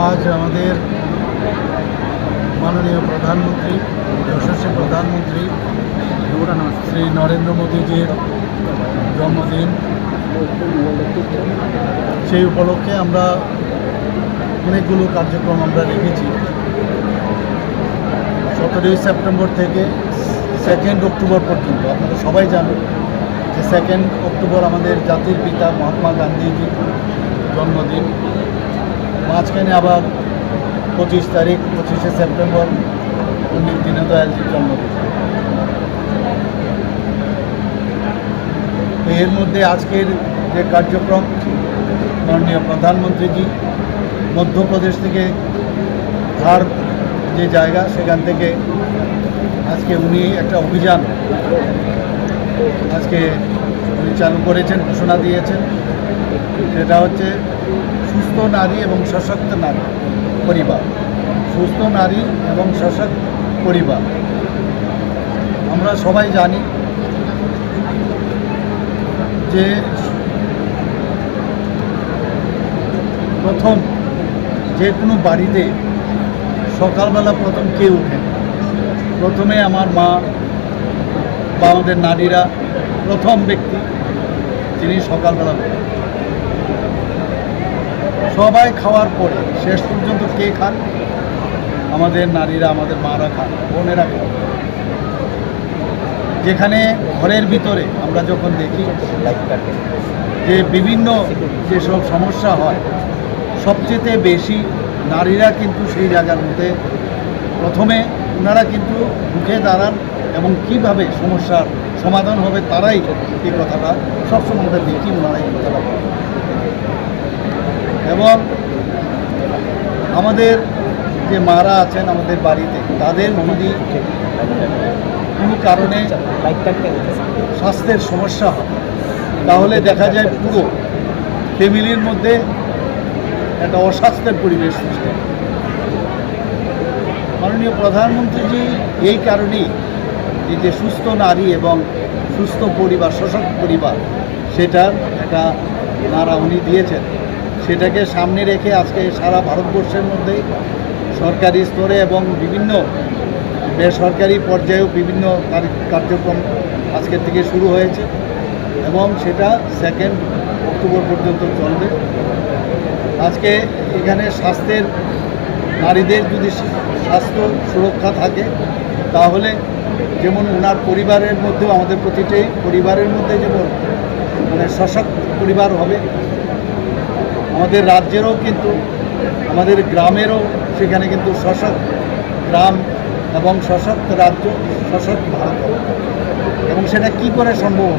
আজ আমাদের মাননীয় প্রধানমন্ত্রী, যশস্বী প্রধানমন্ত্রী শ্রী নরেন্দ্র মোদীজির জন্মদিন। সেই উপলক্ষে আমরা অনেকগুলো কার্যক্রম আমরা রেখেছি। 17 সেপ্টেম্বর থেকে 2 অক্টোবর পর্যন্ত আপনারা সবাই জানেন যে 2 অক্টোবর আমাদের জাতির পিতা মহাত্মা গান্ধীজির জন্মদিন। মাঝখানে আবার 25 সেপ্টেম্বর পণ্ডিত দীনদয়ালজির জন্মদিন। এর মধ্যে আজকের যে কার্যক্রম, মাননীয় প্রধানমন্ত্রীজি মধ্যপ্রদেশ থেকে ধার যে জায়গা, সেখান থেকে আজকে উনি একটা অভিযান উনি চালু করেছেন, ঘোষণা দিয়েছেন। সেটা হচ্ছে সুস্থ নারী এবং সশক্ত নারী পরিবার। সুস্থ নারী এবং সশক্ত পরিবার। আমরা সবাই জানি যে প্রথম যে কোনো বাড়িতে সকালবেলা প্রথম কে ওঠে? প্রথমে আমার মা বা আমাদের নারীরা প্রথম ব্যক্তি যিনি সকালবেলা ওঠেন। সবাই খাওয়ার পরে শেষ পর্যন্ত কে খান? আমাদের নারীরা, আমাদের মারা খান, বোনেরা খান। যেখানে ঘরের ভিতরে আমরা যখন দেখি যে বিভিন্ন যেসব সমস্যা হয়, সবচেয়ে বেশি নারীরা কিন্তু সেই জায়গার মধ্যে প্রথমে ওনারা কিন্তু মুখে দাঁড়ান এবং কিভাবে সমস্যার সমাধান হবে তারাই এই কথাটা সবসময় আমরা দেখি, ওনারা এই কথাটা বলেন। এবং আমাদের যে মারা আছেন আমাদের বাড়িতে, তাদের যদি কোনো কারণে স্বাস্থ্যের সমস্যা হয়, তাহলে দেখা যায় পুরো ফ্যামিলির মধ্যে একটা অস্বাস্থ্যের পরিবেশ সৃষ্টি হয়। মাননীয় প্রধানমন্ত্রীজি এই কারণেই এই যে সুস্থ নারী এবং সুস্থ পরিবার, সশক্ত পরিবার, সেটার একটা নারা উনি দিয়েছেন। সেটাকে সামনে রেখে আজকে সারা ভারতবর্ষের মধ্যে সরকারি স্তরে এবং বিভিন্ন বেসরকারি পর্যায়েও বিভিন্ন কার্যক্রম আজকের থেকে শুরু হয়েছে এবং সেটা 2 অক্টোবর পর্যন্ত চলবে। আজকে এখানে স্বাস্থ্যের, নারীদের যদি স্বাস্থ্য সুরক্ষা থাকে, তাহলে যেমন ওনার পরিবারের মধ্যেও, আমাদের প্রতিটি পরিবারের মধ্যে যেমন মানে সশক্ত পরিবার হবে, আমাদের রাজ্যেরও কিন্তু, আমাদের গ্রামেরও সেখানে কিন্তু সশক্ত গ্রাম এবং সশক্ত রাজ্য, সশক্ত ভারত হবে। এবং সেটা কি করে সম্ভব?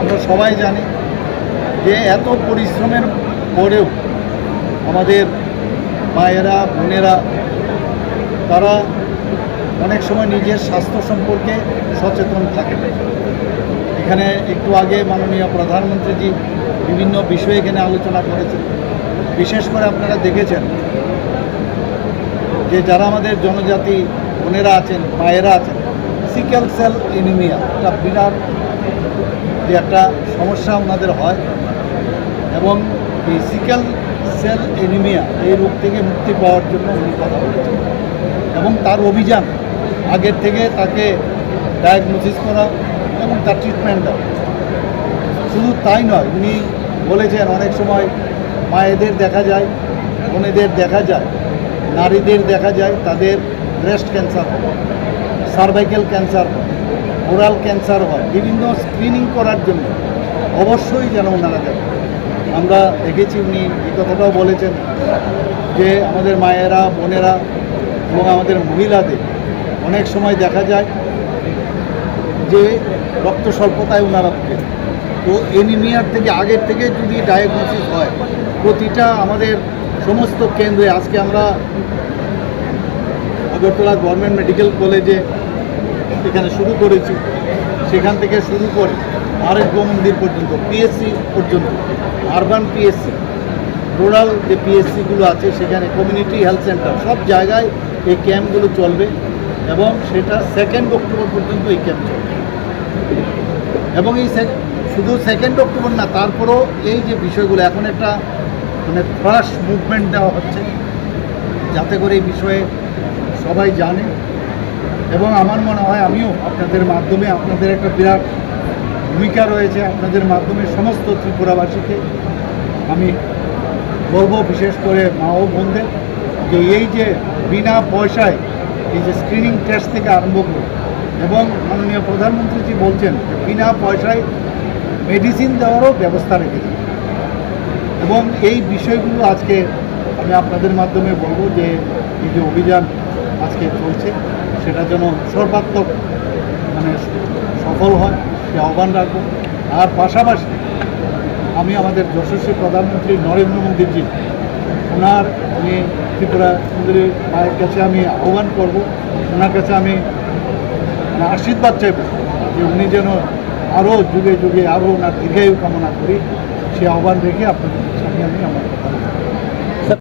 আমরা সবাই জানি যে এত পরিশ্রমের পরেও আমাদের মায়েরা, বোনেরা, তারা অনেক সময় নিজের স্বাস্থ্য সম্পর্কে সচেতন থাকে। এখানে একটু আগে মাননীয় প্রধানমন্ত্রীজি বিভিন্ন বিষয়ে এখানে আলোচনা করেছেন। বিশেষ করে আপনারা দেখেছেন যে যারা আমাদের জনজাতি বোনেরা আছেন, মায়েরা আছেন, সিকেল সেল অ্যানিমিয়া একটা বিরাট যে একটা সমস্যা ওনাদের হয় এবং এই সিকেল সেল অ্যানিমিয়া এই রোগ থেকে মুক্তি পাওয়ার জন্য উনি কথা বলেছেন এবং তার অভিযান আগের থেকে তাকে ডায়াগনোসিস করা এবং তার ট্রিটমেন্ট দেওয়া। শুধু তাই নয়, উনি বলেছেন অনেক সময় মায়েদের দেখা যায়, বোনেদের দেখা যায়, নারীদের দেখা যায় তাদের ব্রেস্ট ক্যান্সার হয়, সার্ভাইকেল ক্যান্সার হয়, ওরাল ক্যান্সার হয়। বিভিন্ন স্ক্রিনিং করার জন্য অবশ্যই যেন ওনারা দেখেন। আমরা দেখেছি উনি এই কথাটাও বলেছেন যে আমাদের মায়েরা, বোনেরা এবং আমাদের মহিলাদের অনেক সময় দেখা যায় যে রক্ত স্বল্পতায় ওনারা ভোগেন। তো অ্যানিমিয়ার থেকে আগের থেকে যদি ডায়াগনোসিস হয়, প্রতিটা আমাদের সমস্ত কেন্দ্রে, আজকে আমরা আগরতলা গভর্নমেন্ট মেডিকেল কলেজে এখানে শুরু করেছি, সেখান থেকে শুরু করে আরোগ্য মন্দির পর্যন্ত, পিএসসি পর্যন্ত, আরবান পিএসসি, রুরাল যে পিএসসিগুলো আছে সেখানে, কমিউনিটি হেলথ সেন্টার, সব জায়গায় এই ক্যাম্পগুলো চলবে এবং সেটা 2 অক্টোবর পর্যন্ত এই ক্যাম্প চলবে। এবং এই শুধু 2 অক্টোবর না, তারপরেও এই যে বিষয়গুলো এখন একটা মানে ফার্স্ট মুভমেন্ট দেওয়া হচ্ছে যাতে করে এই বিষয়ে সবাই জানে। এবং আমার মনে হয় আমিও আপনাদের মাধ্যমে, আপনাদের একটা বিরাট ভূমিকা রয়েছে, আপনাদের মাধ্যমে সমস্ত ত্রিপুরাবাসীকে আমি বলবো, বিশেষ করে মা ও বোনদের, যে এই যে বিনা পয়সায় এই যে স্ক্রিনিং টেস্ট থেকে আরম্ভ করে, এবং মাননীয় প্রধানমন্ত্রীজি বলছেন যে বিনা পয়সায় মেডিসিন দেওয়ারও ব্যবস্থা রেখেছে। এবং এই বিষয়গুলো আজকে আমি আপনাদের মাধ্যমে বলবো যে এই যে অভিযান আজকে চলছে সেটা যেন সর্বাত্মক সফল হয়, সে আহ্বান রাখবো। আর পাশাপাশি আমি আমাদের যশস্বী প্রধানমন্ত্রী নরেন্দ্র মোদীজি, ওনার আমি ত্রিপুরা সুন্দরী মায়ের কাছে আমি আহ্বান করব, ওনার কাছে আমি আশীর্বাদ চাইব যে উনি যেন আরও যুগে যুগে আরও ওনার দীর্ঘায়ু কামনা করি, সে আহ্বান রেখে আপনাদের সামনে আমি আমার